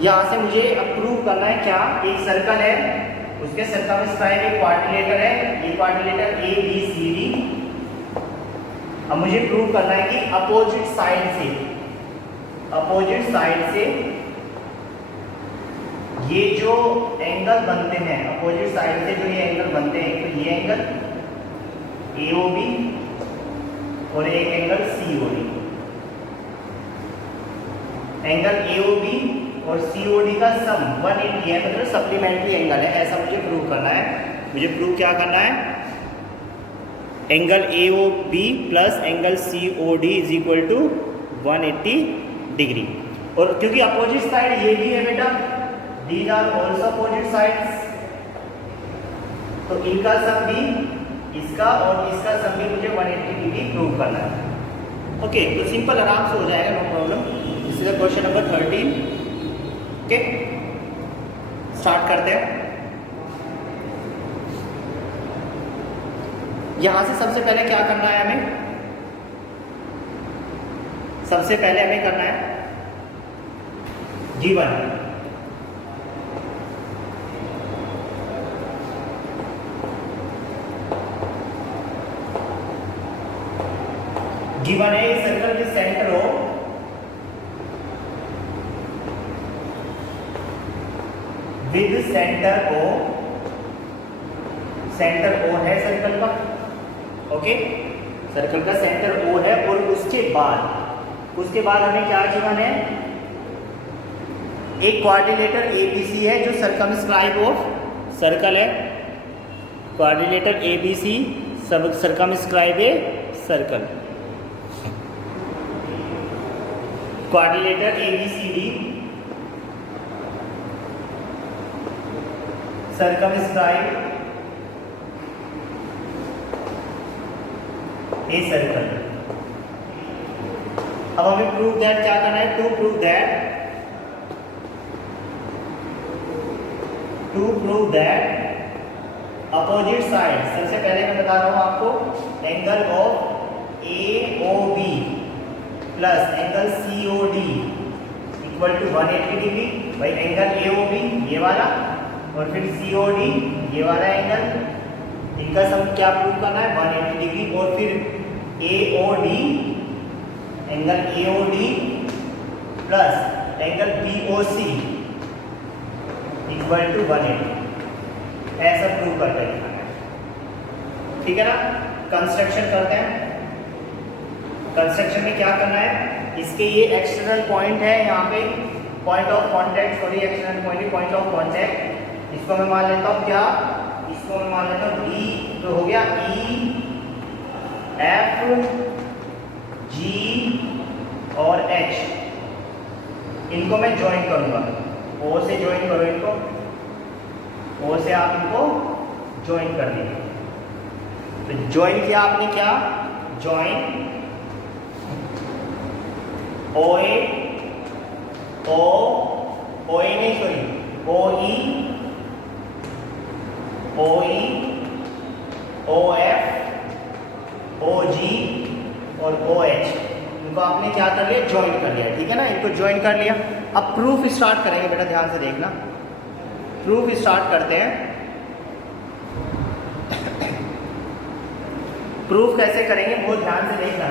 यहाँ से मुझे प्रूव करना है क्या, एक सर्कल है, उसके सर्कमस्क्राइब एक क्वाड्रिलेटर है, ये quadrilateral A B C D. अब मुझे प्रूव करना है कि अपोजिट साइड से ये जो एंगल बनते हैं, अपोजिट साइड से जो ये एंगल बनते हैं, तो ये एंगल AOB और एक एंगल COD। एंगल AOB और COD का सम 180 है, मतलब सप्लीमेंट्री एंगल है, ऐसा मुझे प्रूव करना है। मुझे प्रूव क्या करना है, angle AOB plus angle COD is equal to 180 degree. और क्योंकि अपोजिट साइड ये भी है बेटा, these are also opposite sides, तो इनका सम भी, इसका और इसका सम भी मुझे 180 डिग्री प्रूव करना है। ओके, तो सिंपल, आराम से हो जाएगा, no problem. This is question number 13। Okay, start करते हैं। यहां से सबसे पहले क्या करना है हमें, सबसे पहले हमें करना है गिवन है इस सर्कल के सेंटर हो विद सेंटर O है सर्कल का। ओके, सर्कल का सेंटर O है, और उसके बाद हमें क्या गिवन है, एक क्वाड्रिलेटर ABC है जो सर्कमस्क्राइब ऑफ सर्कल है, quadrilateral ABC circumscribe a circle, quadrilateral ABCD circumscribe a circle. अब हमें प्रूव दैट क्या करना है, to prove that opposite side, सबसे पहले मैं बता रहा हूं आपको, angle of AOB plus angle COD equal to 180 degree. भाई एंगल AOB ये वाला और फिर COD ये वाला एंगल, इनका सम क्या प्रूव करना है, 180 डिग्री। और फिर AOD, angle AOD plus angle BOC equal to 180, ऐसा प्रूव करके दिखाना है। ठीक है ना, कंस्ट्रक्शन करते हैं। कंस्ट्रक्शन में क्या करना है, इसके ये एक्सटर्नल पॉइंट है, यहाँ पे point of contact, sorry external point of contact, इसको मैं मान लेता हूँ क्या, इसको मैं मान लेता हूँ D, तो हो गया E F G और H, इनको मैं ज्वाइन करूंगा, O से ज्वाइन करो इनको, O से आप इनको ज्वाइन कर दीजिए। तो ज्वाइन किया आपने, क्या ज्वाइन OA नहीं सॉरी OE OF OG और OH, इनको आपने क्या कर लिया, ज्वाइन कर लिया। ठीक है ना, इनको ज्वाइन कर लिया। अब प्रूफ स्टार्ट करेंगे बेटा, ध्यान से देखना, प्रूफ स्टार्ट करते हैं। प्रूफ कैसे करेंगे बहुत ध्यान से देखना।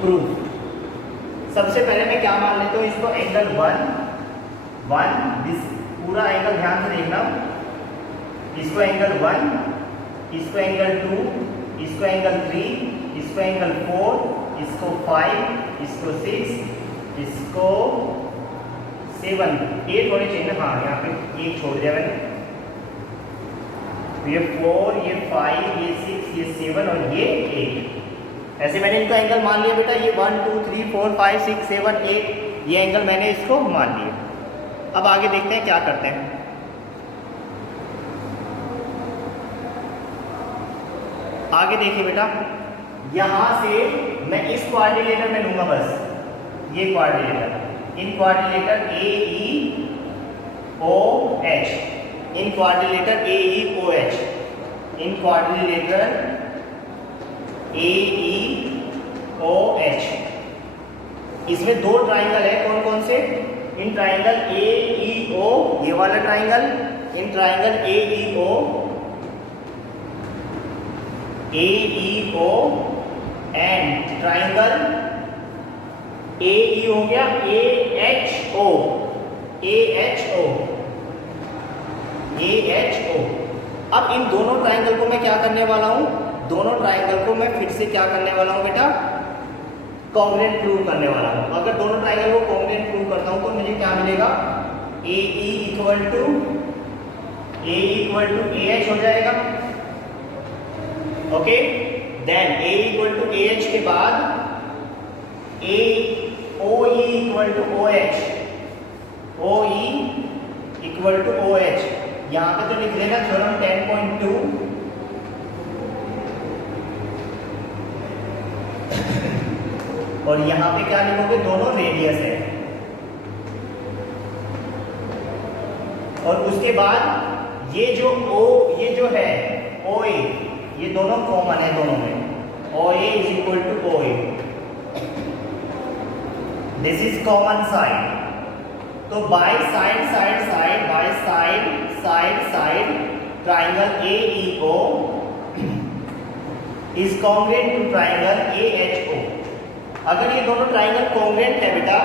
प्रूफ सबसे पहले मैं क्या मान लेता हूँ, इसको एंगल 1 दिस पूरा एंगल ध्यान से देखना, इसको एंगल 1, इसको एंगल 2, इसको एंगल 3, इसको एंगल 4, इसको 5, इसको 6, इसको 7, 8 होने चाहिए ना, हाँ यहाँ पे 1 छोड़ दिया मैंने, ये 4, ये 5, ये 6, ये 7 और ये 8। ऐसे मैंने इनको एंगल मान लिया बेटा, ये 1 2 3 4 5 6 7 8, ये एंगल मैंने इसको मान लिया। अब आगे देखते हैं क्या करते हैं। आगे देखिए बेटा, यहां से मैं इस क्वाड्रिलेटर में लूंगा, बस ये क्वाड्रिलेटर, इन क्वाड्रिलेटर AEOH, इन क्वाड्रिलेटर AEOH, इन क्वाड्रिलेटर AEOH, इसमें दो ट्राइंगल है, कौन कौन से? इन ट्राइंगल ए ई ओ, ये वाला ट्राइंगल, इन triangle A E O, A E O and triangle A E हो गया A H O, A H O, A H O. अब इन दोनों ट्राइंगल को मैं क्या करने वाला हूं? दोनों ट्राइंगल को मैं फिर से क्या करने वाला हूं बेटा? कॉन्ग्रुएंट प्रूव करने वाला हूं। अगर दोनों ट्राइंगल को कॉन्ग्रुएंट प्रूव करता हूं तो मुझे क्या मिलेगा? A E equal to A H हो जाएगा। Okay, then A equal to A H के बाद A O E equal to O H, O E equal to O H. यहां पे तो लिख लेना थ्योरम 10.2, और यहां पे क्या लिखोगे? दोनों रेडियस है। और उसके बाद ये जो O, ये जो है OA, ये दोनों कॉमन है दोनों में। OA is equal to OA, this is common side. तो by side side side, by side side side triangle AEO is congruent to triangle AHO। अगर ये दोनों ट्राइंगल कॉन्ग्रुएंट है बेटा,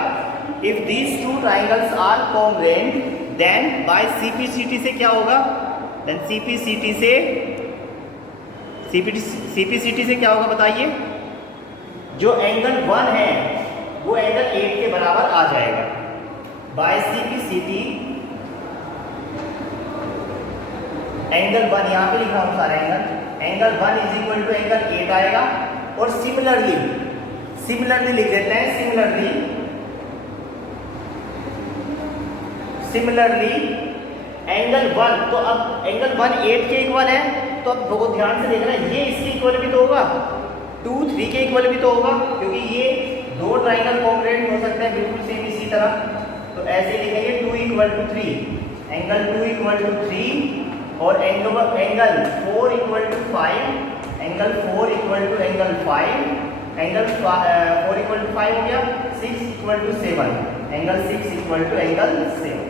if these two triangles are congruent, then by CPCT से क्या होगा? Then CPCT से क्या होगा बताइए? जो एंगल 1 है वो एंगल 8 के बराबर आ जाएगा। बाय CPCT एंगल 1, यहां पे लिखा हूं सारे angle 1 is equal to angle 8 आएगा। और सिमिलरली लिख देते हैं, सिमिलरली एंगल 1, तो अब एंगल 1 8 के इक्वल है, तो अब बहुत ध्यान से देखना, ये इसके इक्वल भी तो होगा, 2 3 के इक्वल भी तो होगा, क्योंकि ये दो ट्राइंगल कॉन्ग्रुएंट हो सकते हैं बिल्कुल सेम इसी तरह। तो ऐसे लिखेंगे 2 equal to 3, angle 2 equal to 3 और angle 4 equal to 5, angle 4 equal to angle 5, angle 4 equal to 5 हो गया, 6 equal to 7, angle 6 equal to angle 7।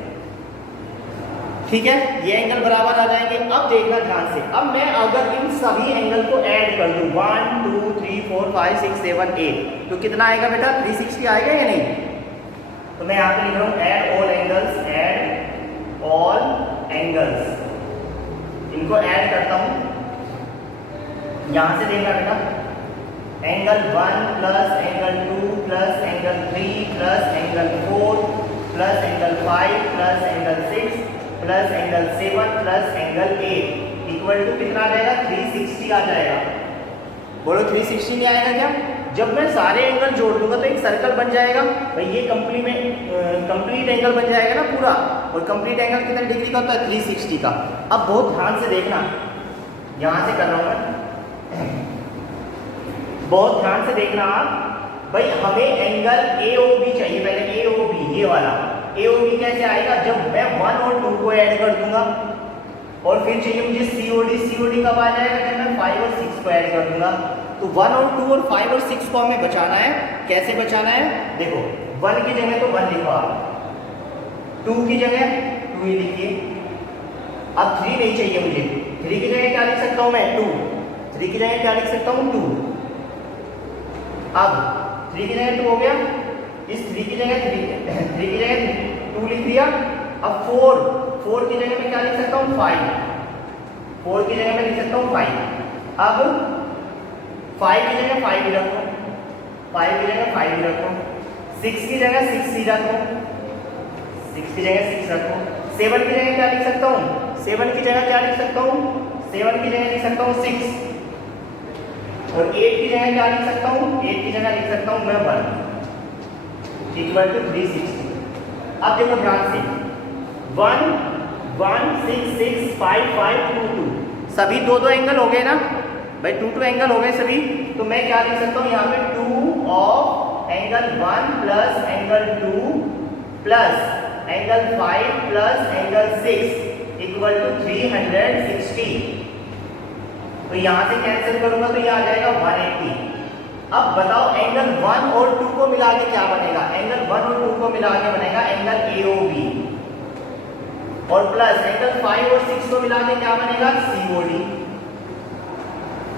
ठीक है, ये एंगल बराबर आ जाएंगे। अब देखना ध्यान से, अब मैं अगर इन सभी एंगल को ऐड कर दूं 1 2 3 4 5 6 7 8, तो कितना आएगा बेटा? 360 आएगा या नहीं? तो मैं यहाँ पे लिख रहा हूँ add all angles, add all angles, इनको ऐड करता हूँ। यहां से देखना बेटा, angle 1 plus angle 2 plus angle 3 plus angle 4 plus angle 5 plus angle 6 plus angle 7 plus angle 8 equal to कितना आ जाएगा? 360 आ जाएगा। बोलो 360 नहीं आएगा क्या? जब मैं सारे एंगल जोड़ दूंगा तो एक सर्कल बन जाएगा भाई, ये कंप्लीट एंगल बन जाएगा ना पूरा। और कंप्लीट एंगल कितने डिग्री का होता है? 360 का। अब बहुत ध्यान से देखना, यहां से कर रहा हूं मैं, बहुत ध्यान से देखना आप भाई, हमें एंगल AOB चाहिए पहले, AOB ये वाला। AOB कैसे आएगा? जब मैं 1 और 2 को ऐड कर दूंगा, और फिर चाहिए मुझे COD कब आ जाएगा? जब मैं 5 और 6 को ऐड कर दूंगा। तो 1 और 2 और 5 और 6 को हमें बचाना है। कैसे बचाना है? देखो 1 की जगह तो 1 लिखो आप, 2 की जगह 2 ही लिखिए। अब 3 नहीं चाहिए मुझे, 3 की जगह क्या लिख सकता हूं मैं? 2। 3 की जगह क्या लिख सकता हूं? 2। अब 3 की जगह 2 हो गया, इस 3 की जगह 2 लिख दिया। अब 4 की जगह मैं क्या लिख सकता हूँ? 5। 4 की जगह मैं लिख सकता हूँ 5। अब 5 की जगह 5 ही रखो, 5 की जगह 5 ही रखो, 6 की जगह 6 ही रखो, 6 की जगह 6 रखो। 7 की जगह क्या लिख सकता हूँ? 7 की जगह क्या लिख सकता हूँ? 7 की जगह लिख सकता हूँ 6। और 8 की जगह क्या लिख सकता हूँ? 8 की जगह लिख सकता हूँ मैं 1 इक्वल टू 360। अब देखो ध्यान से, 1 1 6 6 5 5 2 2, सभी दो एंगल हो गए ना भाई, 2 एंगल हो गए सभी। तो मैं क्या लिख सकता हूँ यहाँ पे? 2 of angle 1 plus angle 2 plus angle 5 plus angle 6 equal to 360। तो यहां से कैंसिल करूंगा तो ये आ जाएगा 180। अब बताओ एंगल 1 और 2 को मिला के क्या बनेगा? एंगल 1 और 2 को मिला के बनेगा एंगल AOB, और प्लस एंगल 5 और 6 को मिला के क्या बनेगा? COD,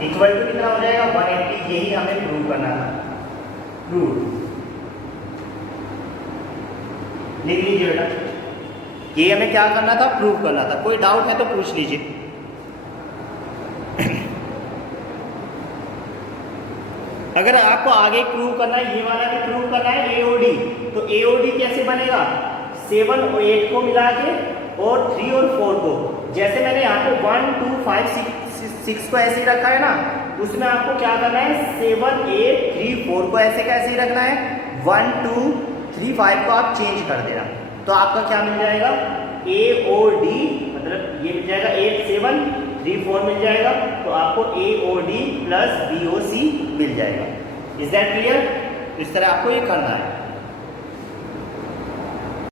इक्वल टू कितना हो जाएगा? 180। यही हमें प्रूव करना था। प्रूव लिख लीजिए बेटा, ये हमें क्या करना था? प्रूव करना था। कोई डाउट है तो पूछ लीजिए। अगर आपको आगे प्रूव करना है, ये वाला भी प्रूव करना है AOD, तो AOD कैसे बनेगा? 7 और 8 को मिला के और 3 और 4 को, जैसे मैंने यहाँ पे 1 2 5 6 को ऐसे ही रखा है ना, उसमें आपको क्या करना है? 7 8 3 4 को ऐसे कैसे ही रखना है? 1 2 3 5 को आप चेंज कर देना, तो आपका क्या मिल जाएगा? AOD, मतलब ये मिल जाएगा 8 7 3 4 मिल जाएगा, तो आपको AOD प्लस BOC मिल जाएगा। Is that clear? इस तरह आपको ये करना है।